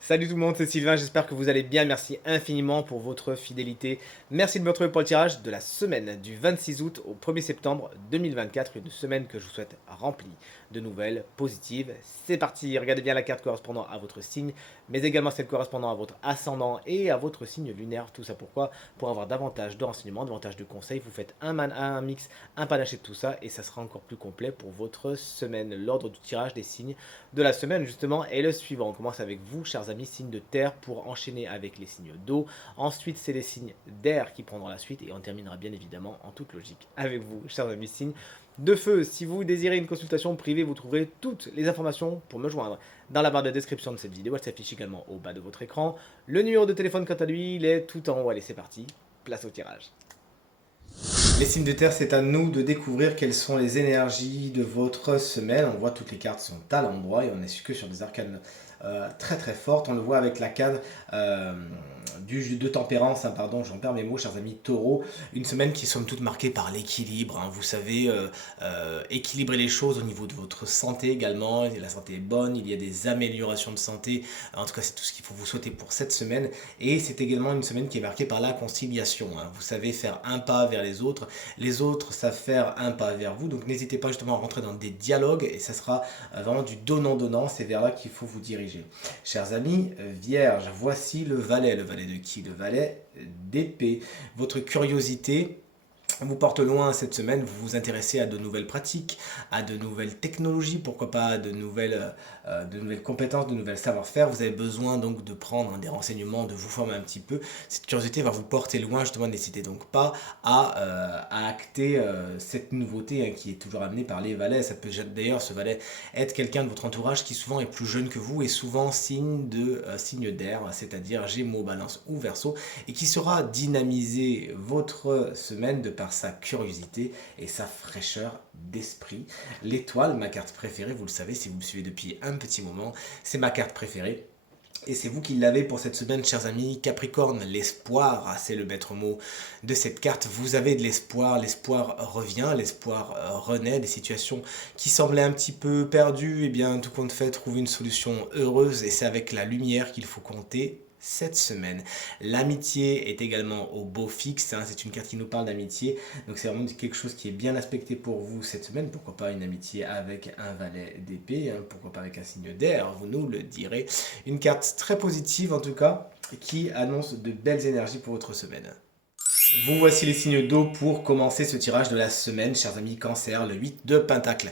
Salut tout le monde, c'est Sylvain, j'espère que vous allez bien. Merci infiniment pour votre fidélité. Merci de me retrouver pour le tirage de la semaine du 26 août au 1er septembre 2024. Une semaine que je vous souhaite remplie de nouvelles positives. C'est parti, regardez bien la carte correspondant à votre signe, mais également celle correspondant à votre ascendant et à votre signe lunaire. Tout ça pourquoi? Pour avoir davantage de renseignements, davantage de conseils. Vous faites un mix, un panaché de tout ça et ça sera encore plus complet pour votre semaine. L'ordre du tirage des signes de la semaine justement est le suivant. On commence avec vous, chers amis, signes de terre pour enchaîner avec les signes d'eau. Ensuite, c'est les signes d'air qui prendront la suite et on terminera bien évidemment en toute logique avec vous, chers amis, signes de feu. Si vous désirez une consultation privée, vous trouverez toutes les informations pour me joindre dans la barre de description de cette vidéo. Elle s'affiche également au bas de votre écran. Le numéro de téléphone, quant à lui, il est tout en haut. Allez, c'est parti. Place au tirage. Les signes de terre, c'est à nous de découvrir quelles sont les énergies de votre semaine. On voit toutes les cartes sont à l'endroit et on n'est que sur des arcanes très très fortes. On le voit avec la canne du jeu de tempérance, pardon, j'en perds mes mots, chers amis taureaux. Une semaine qui est somme toute marquée par l'équilibre. Vous savez, équilibrer les choses au niveau de votre santé également. La santé est bonne, il y a des améliorations de santé. En tout cas, c'est tout ce qu'il faut vous souhaiter pour cette semaine. Et c'est également une semaine qui est marquée par la conciliation. Vous savez faire un pas vers les autres savent faire un pas vers vous, donc n'hésitez pas justement à rentrer dans des dialogues et ça sera vraiment du donnant-donnant, c'est vers là qu'il faut vous diriger. Chers amis, Vierge, voici le valet de qui? Le valet d'épée. Votre curiosité vous porte loin cette semaine, vous vous intéressez à de nouvelles pratiques, à de nouvelles technologies, pourquoi pas à de nouvelles compétences, de nouvelles savoir-faire. Vous avez besoin donc de prendre des renseignements, de vous former un petit peu. Cette curiosité va vous porter loin, justement, n'hésitez donc pas à acter cette nouveauté qui est toujours amenée par les valets. Ça peut d'ailleurs, ce valet, être quelqu'un de votre entourage qui souvent est plus jeune que vous et souvent signe d'air, c'est-à-dire Gémeaux, Balance ou Verseau, et qui saura dynamiser votre semaine de par sa curiosité et sa fraîcheur d'esprit. L'étoile, ma carte préférée, vous le savez si vous me suivez depuis un petit moment, c'est ma carte préférée. Et c'est vous qui l'avez pour cette semaine, chers amis. Capricorne, l'espoir, c'est le maître mot de cette carte. Vous avez de l'espoir, l'espoir revient, l'espoir renaît. Des situations qui semblaient un petit peu perdues, et bien tout compte fait, trouver une solution heureuse. Et c'est avec la lumière qu'il faut compter cette semaine. L'amitié est également au beau fixe, c'est une carte qui nous parle d'amitié, donc c'est vraiment quelque chose qui est bien aspecté pour vous cette semaine. Pourquoi pas une amitié avec un valet d'épée, pourquoi pas avec un signe d'air, vous nous le direz. Une carte très positive en tout cas, qui annonce de belles énergies pour votre semaine. Vous voici les signes d'eau pour commencer ce tirage de la semaine, chers amis Cancer, le 8 de Pentacle.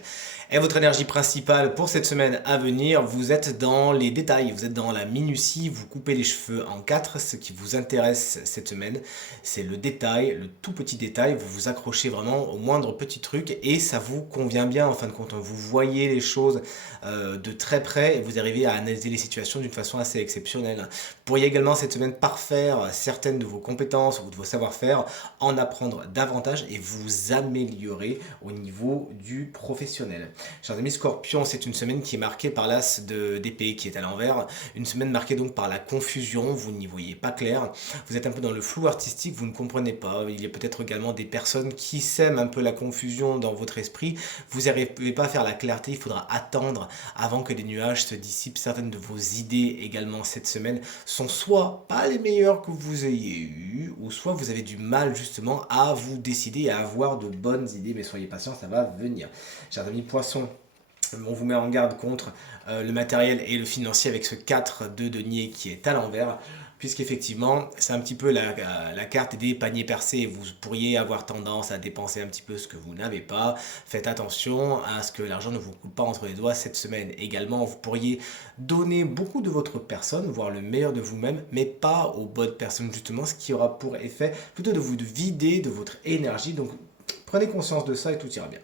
Et votre énergie principale pour cette semaine à venir, vous êtes dans les détails, vous êtes dans la minutie, vous coupez les cheveux en quatre. Ce qui vous intéresse cette semaine, c'est le détail, le tout petit détail, vous vous accrochez vraiment au moindre petit truc et ça vous convient bien en fin de compte. Vous voyez les choses de très près et vous arrivez à analyser les situations d'une façon assez exceptionnelle. Vous pourriez également cette semaine parfaire certaines de vos compétences ou de vos savoir-faire, en apprendre davantage et vous améliorer au niveau du professionnel. Chers amis Scorpion, c'est une semaine qui est marquée par l'as d'épée qui est à l'envers, une semaine marquée donc par la confusion, vous n'y voyez pas clair, vous êtes un peu dans le flou artistique, vous ne comprenez pas, il y a peut-être également des personnes qui sèment un peu la confusion dans votre esprit, vous n'arrivez pas à faire la clarté, il faudra attendre avant que les nuages se dissipent. Certaines de vos idées également cette semaine sont soit pas les meilleures que vous ayez eues, ou soit vous avez du mal justement à vous décider et à avoir de bonnes idées, mais soyez patient, ça va venir. Chers amis Poissons, on vous met en garde contre le matériel et le financier avec ce 4 de denier qui est à l'envers, puisqu'effectivement c'est un petit peu la carte des paniers percés. Vous pourriez avoir tendance à dépenser un petit peu ce que vous n'avez pas. Faites attention à ce que l'argent ne vous coupe pas entre les doigts cette semaine. Également, vous pourriez donner beaucoup de votre personne, voire le meilleur de vous-même, mais pas aux bonnes personnes justement, ce qui aura pour effet plutôt de vous vider de votre énergie. Donc prenez conscience de ça et tout ira bien.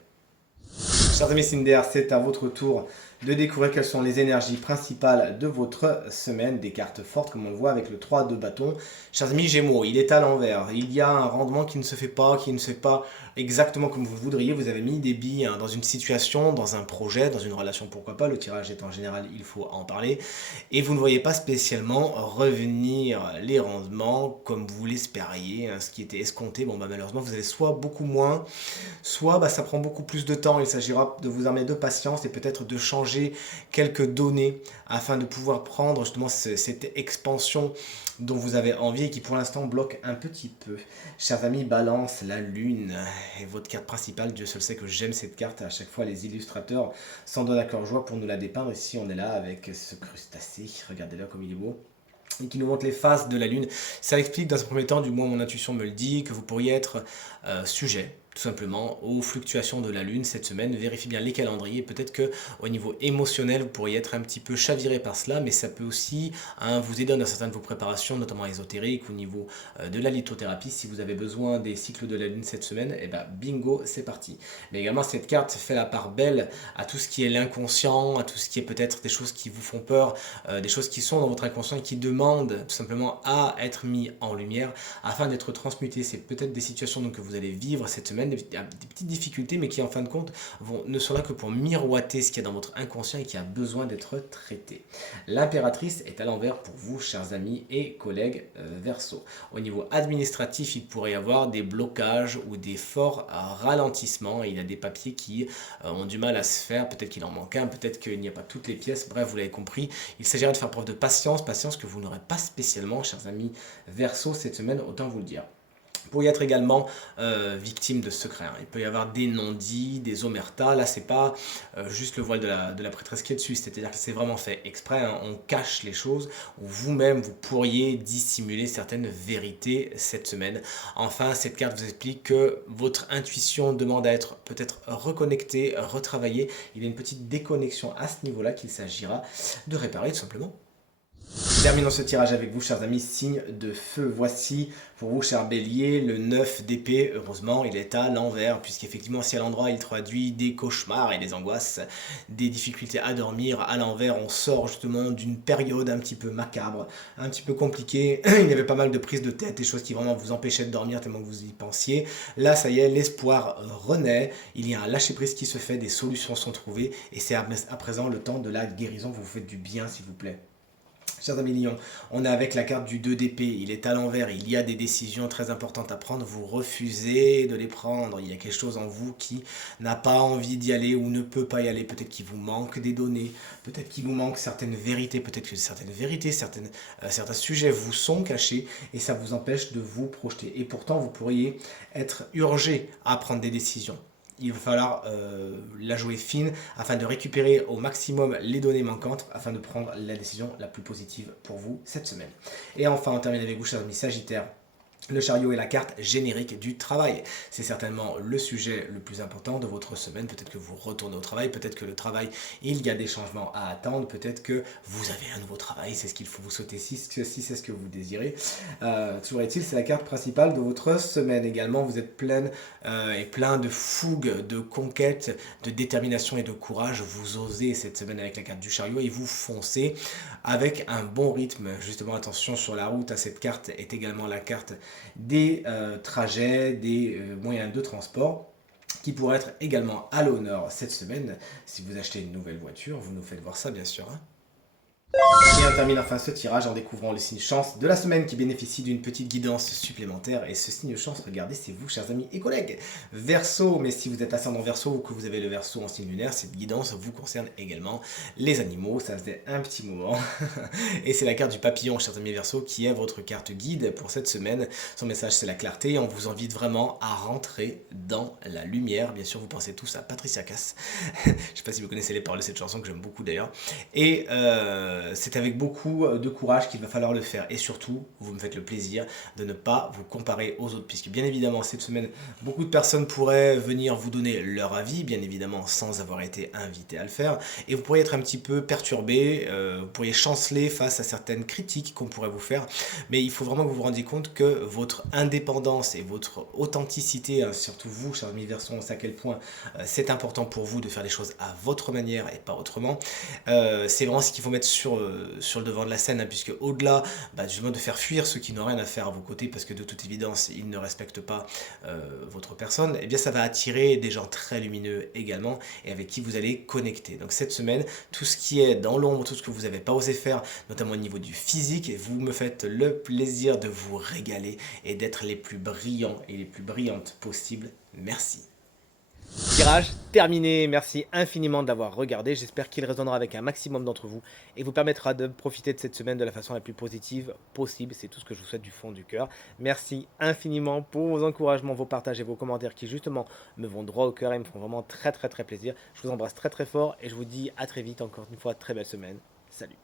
Chers amis Cinder, c'est à votre tour de découvrir quelles sont les énergies principales de votre semaine, des cartes fortes comme on le voit avec le 3 de bâton. Chers amis Gémeaux, il est à l'envers, il y a un rendement qui ne se fait pas exactement comme vous le voudriez, vous avez mis des billes dans une situation, dans un projet, dans une relation, pourquoi pas, le tirage est en général, il faut en parler, et vous ne voyez pas spécialement revenir les rendements comme vous l'espériez, ce qui était escompté. Bon malheureusement vous avez soit beaucoup moins, soit ça prend beaucoup plus de temps. Il s'agira de vous armer de patience et peut-être de changer changer quelques données afin de pouvoir prendre justement cette expansion dont vous avez envie et qui pour l'instant bloque un petit peu. Chers amis, Balance, la Lune est votre carte principale. Dieu seul sait que j'aime cette carte. À chaque fois, les illustrateurs s'en donnent à cœur joie pour nous la dépeindre. Ici, on est là avec ce crustacé. Regardez-le comme il est beau. Et qui nous montre les phases de la Lune. Ça explique dans un premier temps, du moins mon intuition me le dit, que vous pourriez être sujet tout simplement aux fluctuations de la Lune cette semaine. Vérifiez bien les calendriers. Peut-être que au niveau émotionnel, vous pourriez être un petit peu chaviré par cela, mais ça peut aussi vous aider dans certaines de vos préparations, notamment ésotériques, au niveau de la lithothérapie. Si vous avez besoin des cycles de la Lune cette semaine, et ben bingo, c'est parti. Mais également, cette carte fait la part belle à tout ce qui est l'inconscient, à tout ce qui est peut-être des choses qui vous font peur, des choses qui sont dans votre inconscient et qui demandent tout simplement à être mis en lumière afin d'être transmuté. C'est peut-être des situations donc, que vous allez vivre cette semaine, des petites difficultés, mais qui en fin de compte ne sont là que pour miroiter ce qu'il y a dans votre inconscient et qui a besoin d'être traité. L'impératrice est à l'envers pour vous, chers amis et collègues Verseau. Au niveau administratif, il pourrait y avoir des blocages ou des forts ralentissements. Il y a des papiers qui ont du mal à se faire, peut-être qu'il en manque un, peut-être qu'il n'y a pas toutes les pièces, bref, vous l'avez compris. Il s'agira de faire preuve de patience, patience que vous n'aurez pas spécialement, chers amis Verseau, cette semaine, autant vous le dire. Vous pourriez être également victime de secrets. Il peut y avoir des non-dits, des omertas. Là, c'est pas juste le voile de la prêtresse qui est dessus. C'est-à-dire que c'est vraiment fait exprès. On cache les choses. Ou vous-même, vous pourriez dissimuler certaines vérités cette semaine. Enfin, cette carte vous explique que votre intuition demande à être peut-être reconnectée, retravaillée. Il y a une petite déconnexion à ce niveau-là qu'il s'agira de réparer tout simplement. Terminons ce tirage avec vous, chers amis, signe de feu. Voici pour vous, chers béliers, le 9 d'épée. Heureusement, il est à l'envers, puisqu'effectivement, si à l'endroit, il traduit des cauchemars et des angoisses, des difficultés à dormir, à l'envers, on sort justement d'une période un petit peu macabre, un petit peu compliquée. Il y avait pas mal de prises de tête, des choses qui vraiment vous empêchaient de dormir tellement que vous y pensiez. Là, ça y est, l'espoir renaît. Il y a un lâcher-prise qui se fait, des solutions sont trouvées, et c'est à présent le temps de la guérison. Vous vous faites du bien, s'il vous plaît. Chers amis Lions, on est avec la carte du 2 d'épée, il est à l'envers, il y a des décisions très importantes à prendre, vous refusez de les prendre, il y a quelque chose en vous qui n'a pas envie d'y aller ou ne peut pas y aller, peut-être qu'il vous manque des données, peut-être qu'il vous manque certaines vérités, peut-être que certaines vérités, certains sujets vous sont cachés et ça vous empêche de vous projeter. Et pourtant, vous pourriez être urgé à prendre des décisions. Il va falloir la jouer fine afin de récupérer au maximum les données manquantes afin de prendre la décision la plus positive pour vous cette semaine. Et enfin, on termine avec vous, chers amis Sagittaires. Le chariot est la carte générique du travail. C'est certainement le sujet le plus important de votre semaine. Peut-être que vous retournez au travail, peut-être que le travail, il y a des changements à attendre, peut-être que vous avez un nouveau travail, c'est ce qu'il faut vous souhaiter si c'est ce que vous désirez. Toujours est-il, c'est la carte principale de votre semaine également. Vous êtes plein de fougue, de conquête, de détermination et de courage. Vous osez cette semaine avec la carte du chariot et vous foncez avec un bon rythme. Justement, attention sur la route, cette carte est également la carte des trajets, des moyens de transport qui pourraient être également à l'honneur cette semaine. Si vous achetez une nouvelle voiture, vous nous faites voir ça bien sûr. Et on termine enfin ce tirage en découvrant le signe chance de la semaine qui bénéficie d'une petite guidance supplémentaire. Et ce signe chance, regardez, c'est vous, chers amis et collègues. Verseau, mais si vous êtes ascendant Verseau ou que vous avez le Verseau en signe lunaire, cette guidance vous concerne également les animaux. Ça faisait un petit moment. Et c'est la carte du papillon, chers amis Verseau, qui est votre carte guide pour cette semaine. Son message, c'est la clarté. On vous invite vraiment à rentrer dans la lumière. Bien sûr, vous pensez tous à Patricia Cass. Je ne sais pas si vous connaissez les paroles de cette chanson que j'aime beaucoup d'ailleurs. Et c'est avec beaucoup de courage qu'il va falloir le faire. Et surtout, vous me faites le plaisir de ne pas vous comparer aux autres. Puisque bien évidemment, cette semaine, beaucoup de personnes pourraient venir vous donner leur avis, bien évidemment, sans avoir été invité à le faire. Et vous pourriez être un petit peu perturbé, vous pourriez chanceler face à certaines critiques qu'on pourrait vous faire. Mais il faut vraiment que vous vous rendiez compte que votre indépendance et votre authenticité, surtout vous, chers amis Verseau, on sait à quel point c'est important pour vous de faire les choses à votre manière et pas autrement. C'est vraiment ce qu'il faut mettre sur le devant de la scène, puisque au-delà justement de faire fuir ceux qui n'ont rien à faire à vos côtés, parce que de toute évidence ils ne respectent pas votre personne, et bien ça va attirer des gens très lumineux également et avec qui vous allez connecter. Donc cette semaine, tout ce qui est dans l'ombre, tout ce que vous n'avez pas osé faire, notamment au niveau du physique, vous me faites le plaisir de vous régaler et d'être les plus brillants et les plus brillantes possibles. Merci. Tirage terminé, merci infiniment d'avoir regardé, j'espère qu'il résonnera avec un maximum d'entre vous et vous permettra de profiter de cette semaine de la façon la plus positive possible, c'est tout ce que je vous souhaite du fond du cœur. Merci infiniment pour vos encouragements, vos partages et vos commentaires qui justement me vont droit au cœur et me font vraiment très très très plaisir. Je vous embrasse très très fort et je vous dis à très vite, encore une fois, très belle semaine. Salut.